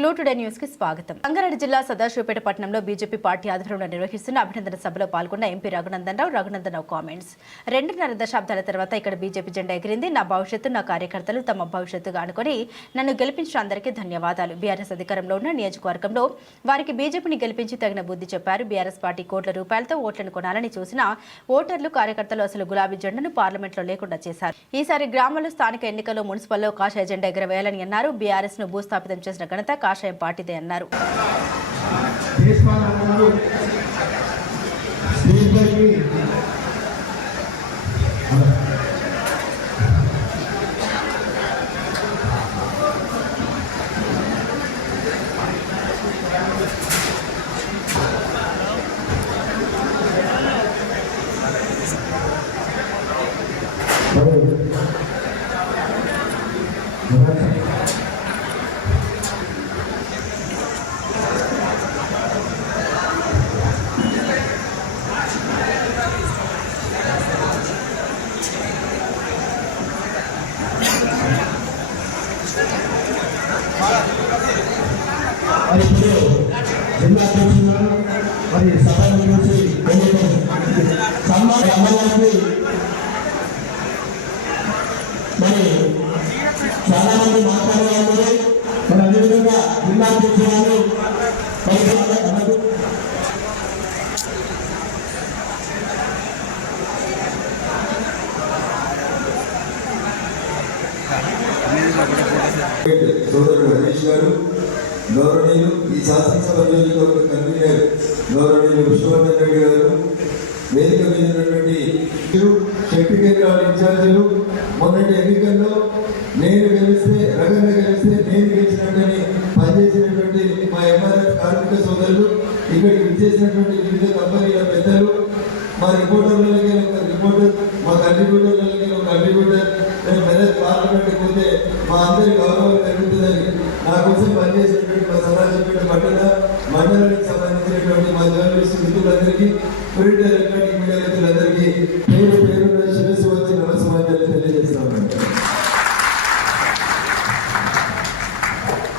Clue today న్యూస్కి స్వాగతం. రంగారెడ్డి జిల్లా సదాశివపేట పట్టణంలో బీజేపీ పార్టీ ఆధ్వర్యంలో నిర్వహిస్తున్న అభినందన సభలో పాల్గొన్న ఎంపీ రఘునందన్ రావు రఘునందన్ రావు కామెంట్స్ రెండున్నర దశాబ్దాల తర్వాత ఇక్కడ బీజేపీ జెండా ఎగిరింది. నా భవిష్యత్తు నా కార్యకర్తలు తమ భవిష్యత్తుగా అనుకుని నన్ను గెలిపించిన అందరికీ ధన్యవాదాలు. బీఆర్ఎస్ అధికారంలో ఉన్న నియోజకవర్గంలో వారికి బీజేపీని గెలిపించి తగిన బుద్ధి చెప్పారు. బీఆర్ఎస్ పార్టీ కోట్ల రూపాయలతో ఓట్లను కొనాలని చూసిన ఓటర్లు కార్యకర్తలు అసలు గులాబీ జెండాను పార్లమెంట్లో లేకుండా చేశారు. ఈసారి గ్రామాల్లో స్థానిక ఎన్నికల్లో మున్సిపల్లో కాషాయ జెండా ఎగరవేయాలని అన్నారు. బీఆర్ఎస్ను భూస్థాపితం చేసిన ఘనత కాషాయం పాటిదే అన్నారు. మరి సభ నుంచి సన్మాన అమ్మగారికి మరి చాలా మంది మాట్లాడేవారు మరి అదేవిధంగా జిల్లా అధ్యక్షురాలు సోదరుడు హరీష్ గారు గౌరవనీయులు ఈ శాసనసభ నియోజకవర్గ కన్వీనర్ గౌరవనీయులు విష్ణువర్ధన్ రెడ్డి గారు వేదిక మీద ఉన్నటువంటి శక్తి కేంద్రాల ఇన్ఛార్జీలు మొన్నటి ఎన్నికల్లో నేను గెలిస్తే రగన్న గెలిస్తే నేను గెలిచినట్టని పనిచేసినటువంటి మా ఎంఆర్ఎస్ కార్మిక సోదరులు ఇక్కడికి విచ్చేసినటువంటి వివిధ కంపెనీల పెద్దలు మా రిపోర్టర్లకి ఒక రిపోర్టర్ మా కంట్రిబ్యూటర్లకి ఒక కంట్రిబ్యూటర్ నేను మెదక్ పార్లమెంట్కి పోతే మా అందరి గౌరవం పెరుగుతుందని నా కోసం పనిచేసినటువంటి మా సదాశివపేట పట్టణ మండలానికి సంబంధించినటువంటి మిత్రులందరికీ ప్రింట్ ఎలక్ట్రానిక్ మీడియా మిత్రులందరికీ పేరు పేరున శిరస్సు వచ్చి నమస్కారాలు తెలియజేస్తాను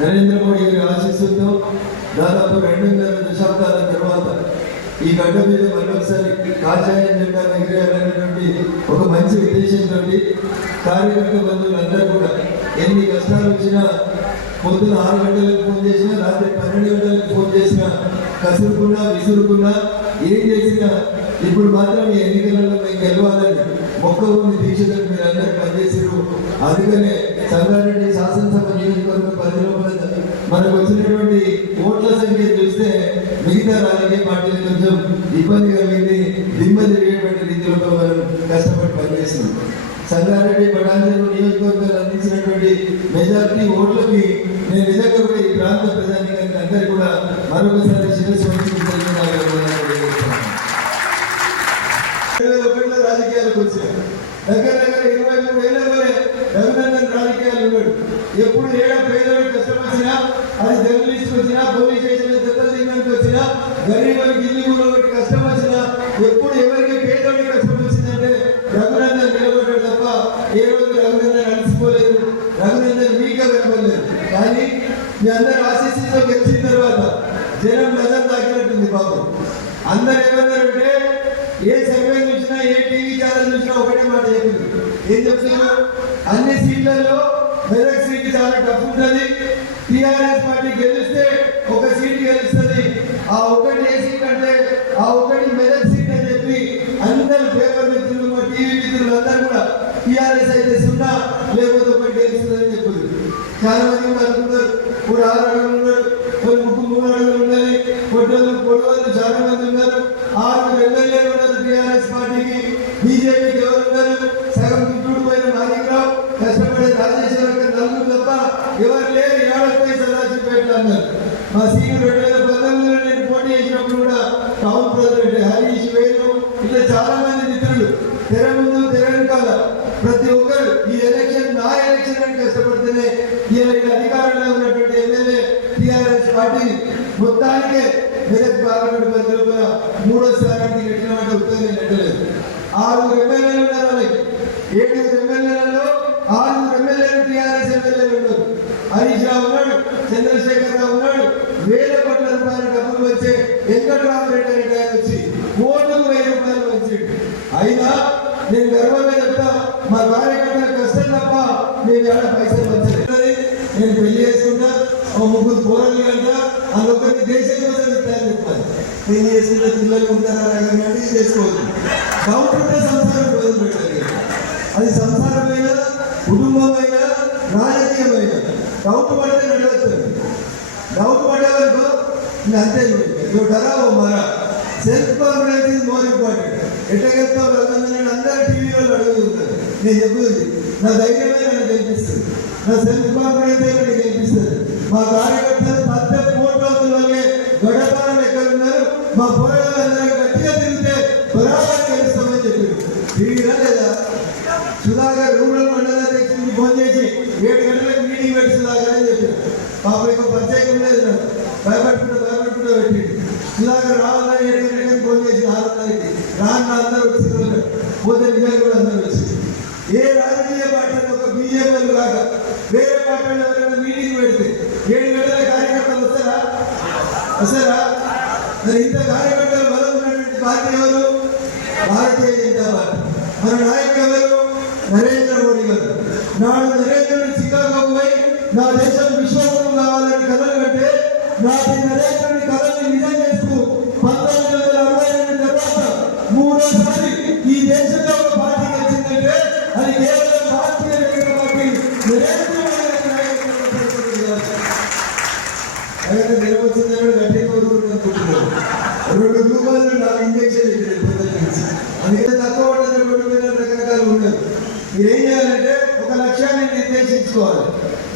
నరేంద్ర మోడీ గారి ఆశీస్సులతో దాదాపు రెండున్నర దశాబ్దాల తర్వాత ఈ గడ్డ మీద మరొకసారి కాషాయం జెండా ఎగిరేయాలనేటువంటి ఒక మంచి ఉద్దేశంతో కార్యకర్త బంధువులందరూ కూడా ఎన్ని కష్టాలు వచ్చినా పొద్దున ఆరు గంటలకు ఫోన్ చేసినా రాత్రి పన్నెండు గంటలకు ఫోన్ చేసినా కసురుకున్నా విసురుకున్నా ఏం చేసినా ఇప్పుడు మాత్రం ఈ ఎన్నికలలో మేము గెలవాలని మొక్క ఉంది దీక్షతో మీరు అందరూ పనిచేసారు అందుకనే సంగారెడ్డి శాసనసభ నియోజకవర్గం పరిధిలో లోపల మనకు వచ్చినటువంటి ఓట్ల సంఖ్య చూస్తే మిగతా రాజకీయ పార్టీలు కొంచెం ఇబ్బంది కలిగింది దిమ్మ జరిగేటువంటి రీతిలో మనం కష్టపడి పనిచేస్తున్నాం. సంగారెడ్డి పటాంజలు నియోజకవర్గాలు అందించినటువంటి మెజార్టీ ఓట్లకి నేను నిజంగా కూడా ఈ ప్రాంత ప్రజానికి అందరికీ కూడా మరొకసారి శిరస్సు వంచి కృతజ్ఞతలు తెలియజేస్తున్నాను. రెండు వేల ఒకటిలో రాజకీయాలకు వచ్చాను దగ్గర దగ్గర ఇరవై మూడు ఏళ్ళ వరే రఘునందన్ రాజకీయాలు ఉన్నాడు ఎప్పుడు ఏడా పేదవాడికి కష్టం వచ్చినా అది జర్నలిస్ట్ వచ్చినా పోలీస్ స్టేషన్ దెబ్బతిన్నానికి వచ్చినా గరీబులకి ఇల్లు కూడా ఒకటి కష్టం వచ్చినా ఎప్పుడు ఎవరికి పేదవాడికి కష్టం వచ్చిందంటే రఘునందన్ నిలబడ్డాడు తప్ప ఏ రోజు రఘునందన్ అలసిపోలేదు రఘునందన్ వీక్గా కనపడలేదు కానీ మీ అందరు ఆశీస్సుతో గెలిచిన తర్వాత జనం నజర్ తాకినట్టుంది పాపం అందరు ఏమన్నారంటే ఏ సర్వే చూసినా ఏ టీవీ ఛానల్ చూసినా ఒకటే మాట చెప్పింది ఏం చెప్తున్నారు? అన్ని సీట్లలో మెదక్ సీట్ చాలా టఫ్ ఉంటుంది. టిఆర్ఎస్ పార్టీ గెలిస్తే ఒక సీట్ గెలుస్తుంది. ఆ ఒకటి ఏ సీట్ అంటే ఆ ఒకటి మెదక్ సీట్ అని చెప్పి అందరు పేపర్ మిత్రులు మా టీవీ మిత్రులు అందరూ కూడా టిఆర్ఎస్ అయితే సున్నా లేకపోతే ఒకటి గెలుస్తుందని చెప్పింది చాలా మంది కూడా అనుకుంటారు? ఆరు అడుగులు ఉన్నారు. అలాగే వేరే పార్లమెంట్ మధ్యలో కూడా మూడోసారి నెట్టిన మాట ఉత్తరం ఎట్టలేదు ఆరుగురు ఎమ్మెల్యేలు ఉన్నారు వాళ్ళకి ఏడుగురు ఎమ్మెల్యేలలో ఆరుగురు ఎమ్మెల్యేలు టీఆర్ఎస్ ఎమ్మెల్యేలు ఉన్నారు. హరీష్ రావు ఉన్నాడు చంద్రశేఖర్ రావు ఉన్నాడు. వేల కోట్ల రూపాయల డబ్బులు వచ్చే వెంకటరామరెడ్డి అనే ఆయన వచ్చి కోట్లకు వెయ్యి రూపాయలు వచ్చి అయినా నేను గర్వంగా చెప్తా మా కార్యకర్తల కష్టం తప్ప నేను ఏడ పైసలు వచ్చలేదు నేను పెళ్ళి చేసుకుంటా ఓ ముగ్గురు పోరాలు కంటా అదొకటి దేశం కోసం తయారు చెప్పాలి పెళ్ళి చేసుకుంటే పిల్లలు ఉంటారా కానీ చేసుకోవద్దు. డౌట్ ఉంటే సంసారం మొదలు పెట్టాలి అది సంసారమైన కుటుంబమైన రాజకీయమైన. డౌట్ పడితే నడవచ్చు డౌట్ పడేవరకు ఇంకా అంతే నువ్వు డరా ఓ మరా. Self confidence is more important ఎట్లా చెప్తావు? అందరూ టీవీలో అడుగుతుంటారు నేను చెప్తుంది నా ధైర్యమైన గెలిపిస్తుంది నా సెల్ఫ్ కాన్ఫిడెన్స్ ఇక్కడ గెలిపిస్తుంది మా కార్యకర్తలు పెద్ద ఫోటోలే గడపాలని ఎక్కడ ఉన్నారు మా పోరాటాలందరూ గట్టిగా తిరిగితే బరాబర్ గెలుస్తామని చెప్పారు. టీవీలో లేదా? సుధాకర్ రూరల్ మండల అధ్యక్షుడికి ఫోన్ చేసి ఏడు గంటలకు మీటింగ్ పెట్టి సుధాకర్ అని చెప్పారు. పాప యొక్క ప్రత్యేకం లేదు. భయపడి భయపడుకుంటూ భయపడుకుంటూ పెట్టి సుధాకర్ రావాలని ఏడు గంటలకు ఫోన్ చేసి ఆరున్నరకి రాన్న అందరూ వచ్చి పోతే నిజాలు కూడా అందరూ వచ్చి ఏ రాజకీయ పార్టీలో ఒక బీజేపీ కాక వేరే పార్టీలో ఎవరైనా మీటింగ్ పెడితే ఏడు గంటల కార్యకర్తలు వస్తారా వస్తారా మరి ఇంత కార్యకర్తలు బలం ఉన్నటువంటి పార్టీ ఎవరు భారతీయ జనతా పార్టీ మన నాయకులు ఎవరు నరేంద్ర మోడీ గారు నాడు నరేంద్రుడు చికాగోకు పోయి నా దేశం విశ్వగురు కావాలని కలలు కంటే నాటి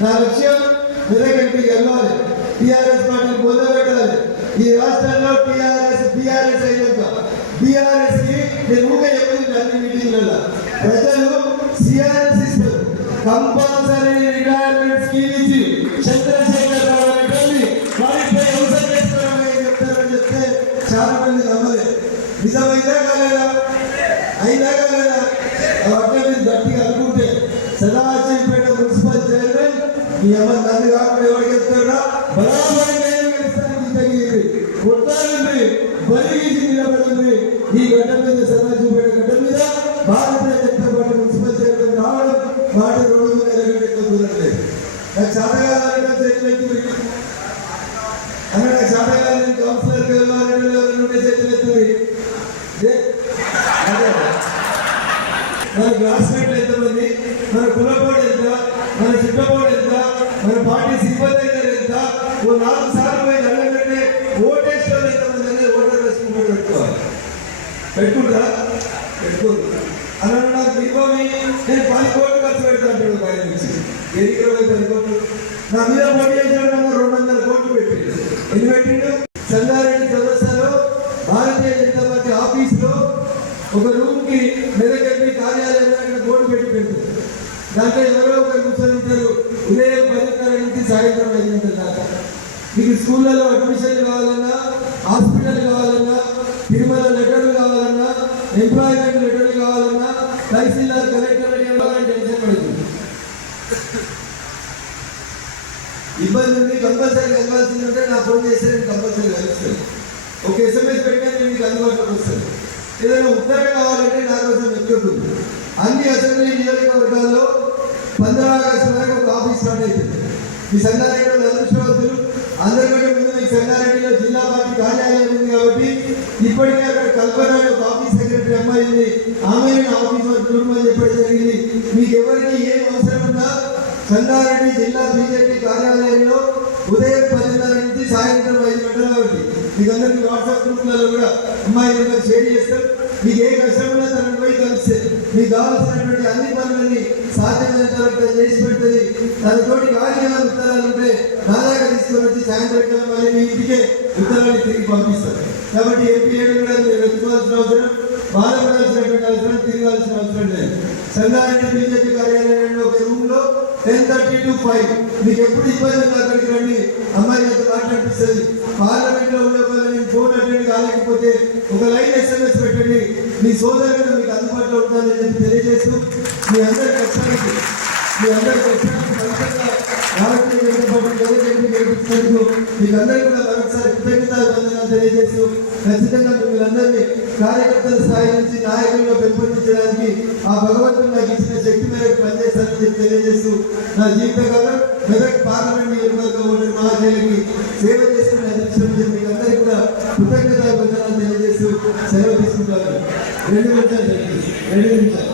నా లక్ష్యం మెదగంటి వెళ్ళాలి టీఆర్ఎస్ పార్టీ పొందబెట్టాలి ఈ రాష్ట్రంలో టీఆర్ఎస్ బీఆర్ఎస్ అయినాక బీఆర్ఎస్కి నేను ఊగా చెప్పింది అన్ని మీటింగ్లలో. ప్రజలు సిఆర్ఎస్ ఇస్తారు. కంపల్సరీ రిటైర్మెంట్ స్కీమ్ ఇచ్చి చంద్రశేఖర్ రావు అనేటువంటి వారిపై అవసరం చేసుకోవడం చెప్తారని చెప్తే చాలా మంది నమ్మలేదు. నిజమైందా కాలేదా? అయిందా మీ అమ్మ కాకుండా ఎవరికి చెప్తాడా బరాబరి తగిలింది కొట్టాలండి బలిగీసి నిలబడింది ఈ గడ్డ మీద సదాశివపేట గడ్డ మీద Bharatiya Janata party municipal chairman రావడం రెండు వందల ఇరవై నాకు చేతులు నాకు చేతులు అదే అన్నాడు నాకు దీపావళి నేను పది కోట్లు ఖర్చు పెడతాను బయట నుంచి ఎన్ని ఇరవై పది కోట్లు? నా మీద పోటీ రెండు వందల కోట్లు పెట్టిండు. ఎన్ని పెట్టిండు? సంగారెడ్డి చౌరస్తాలో భారతీయ జనతా పార్టీ ఆఫీస్లో ఒక రూమ్కి కార్యాలయంలో అక్కడ బోర్డు పెట్టి పెడతారు దాంట్లో ఎవరో ఒకరు కూర్చొని ఉంటారు ఉదయం పదిన్నర నుంచి సాయంత్రం దాకా. మీకు స్కూళ్ళలో అడ్మిషన్ కావాలన్నా హాస్పిటల్ కావాలన్నా తిరుమల లెటర్లు కావాలన్నా ఎంప్లాయ్మెంట్ లెటర్లు ఇబ్బంది ఉంది కంపల్సరీ కలవాల్సింది ఉంటే నా ఫోన్ చేస్తే నేను కంపల్సరీ కలుస్తాను ఒక ఎస్ఎంఎస్ పెట్టినా నేను మీకు అందుబాటులోకి వస్తాను. ఏదైనా ఉత్తరం కావాలంటే నా కోసం వెతుకుంటుంది అన్ని అసెంబ్లీ నియోజకవర్గాల్లో పంద్రా ఆగస్టు వరకు ఒక ఆఫీస్ స్టార్ట్ అవుతుంది మీ సంగారెడ్డిలో అదృష్టవంతులు అందరికంటే ముందు మీకు సంగారెడ్డిలో జిల్లా పార్టీ కార్యాలయం ఉంది కాబట్టి ఇప్పటికే అక్కడ కల్పన ఒక ఆఫీస్ సెక్రటరీ అమ్మాయి ఉంది. ఆమె ఆఫీస్ వరకు చూడమని చెప్పడం జరిగింది. మీకు ఎవరికి ఏం అవసరం ఉన్నా సంగారెడ్డి వాట్సాప్ గ్రూప్లలో కూడా అమ్మాయి నెంబర్ షేర్ చేస్తారు. మీకు ఏ కష్టం ఉన్నా తనని పోయి కలిస్తే మీకు కావాల్సినటువంటి అన్ని పనులని సాధ్యమైనంత వరకు చేసి పెడుతుంది. తనతోటి తోటి కాగితాలు ఉత్తరాలు ఉంటే నా తీసుకొని వచ్చి సాయంత్రం మళ్ళీ మీ ఇంటికే ఉత్తరాన్ని తిరిగి పంపిస్తారు. కాబట్టి ఎంపీ ఏడు కూడా వెతుకోవాల్సిన అవసరం బాధపడాల్సినటువంటి అవసరం తిరగాల్సిన అవసరం లేదు. సంగారెడ్డి బీజేపీ కార్యాలయంలో ఒక రూమ్లో టెన్ థర్టీ టు ఫైవ్ మీకు ఎప్పుడు ఇబ్బంది అక్కడికి రండి. అమ్మాయి నాతో మాట్లాడిపిస్తుంది. పార్లమెంట్లో ఉండే వాళ్ళని ఫోన్ అటెండ్ కాలేకపోతే ఒక లైన్ ఎస్ఎంఎస్ పెట్టండి మీ సోదరుడు మీకు అందుబాటులో ఉంటుందని చెప్పి తెలియజేస్తూ మీ అందరి కష్టానికి మీ అందరి కష్టానికి ఫలితంగా భారతీయ జనతా పార్టీ ప్రజలకు గెలిపించినందుకు మీకు అందరికీ కూడా మరొకసారి కృతజ్ఞతలు వందనాలు తెలియజేస్తూ ఖచ్చితంగా మిమ్మల్ని కార్యకర్తల స్థాయి నుంచి నాయకులుగా పెంపొందించడానికి ఆ భగవంతుడు నాకు ఇచ్చిన శక్తి మేరకు పనిచేస్తానని చెప్పి తెలియజేస్తూ నా జీవితకాలం మెదక్ పార్లమెంట్ నియోజకవర్గం ఉన్న మహాశైలికి సేవ చేస్తున్న అదృష్టం మీకు అందరికీ కూడా కృతజ్ఞత వందనాలు తెలియజేస్తూ సెలవు తీసుకుంటారు రెండు నిమిషాలు చెప్పి రెండు నిమిషాలు